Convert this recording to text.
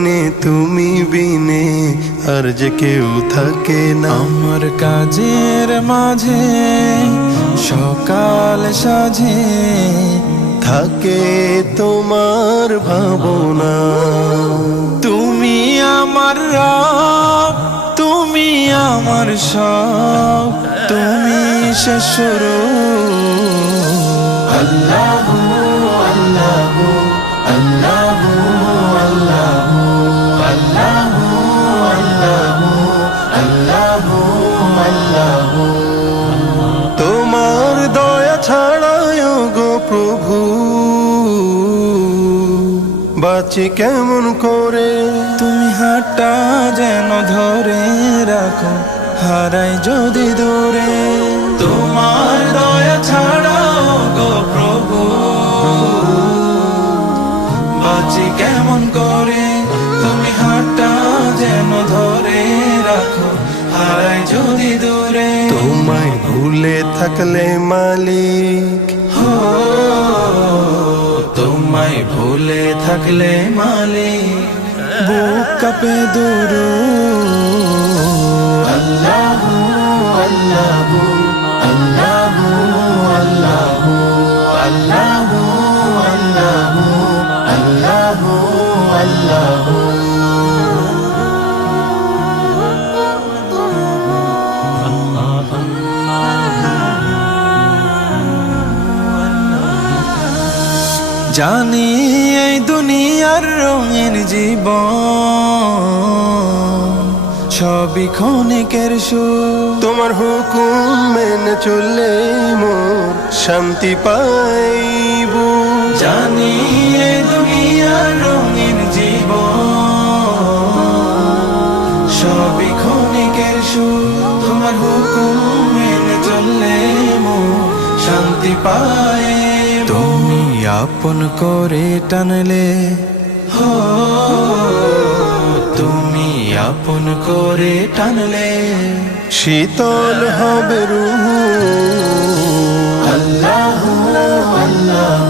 জীবনে তুমি বিনে আর যে কেউ থাকে না। আমার কাজের মাঝে সকাল সাজে থাকে তোমার ভাবনা। তুমি আমার রব, তুমি আমার সব, তুমি শেষ শুরু। আল্লাহ আল্লাহ আল্লাহ আল্লাহ আল্লাহ আল্লাহ আল্লাহ। তোমার দয়া ছাড়ায় গো প্রভু বাঁচি কেমন করে। তুমি হাতটা যেন ধরে রাখো, হারাই যদি দূরে। তোমার দয়া ছাড়াও গো প্রভু বাঁচি কেমন করে। তুমি হাতটা যেন ধরে রাখো, হারাই যদি দূরে। তোমায় ভুলে থাকলে মালিক, হো তোমায় ভুলে থাকলে মালিক বুক কাঁপে দুরু। আল্লাহ আল্লাহ আল্লাহ আল্লাহ আল্লাহ আল্লাহ আল্লাহ আল্লাহ। জানি এই দুনিয়ার রঙের জীবন সবই ক্ষণিকের সুখ। তোমার হুকুম মেনে চললে মোর শান্তি পাইব। জানি এই দুনিয়ার রঙের জীবন সবই ক্ষণিকের সুখ। তোমার হুকুম মেনে চললে মোর শান্তি পায়। তুমি আপন করে টানলে, হো তুমি আপন করে টানলে শীতল হবে রূহ। আল্লাহ আল্লাহ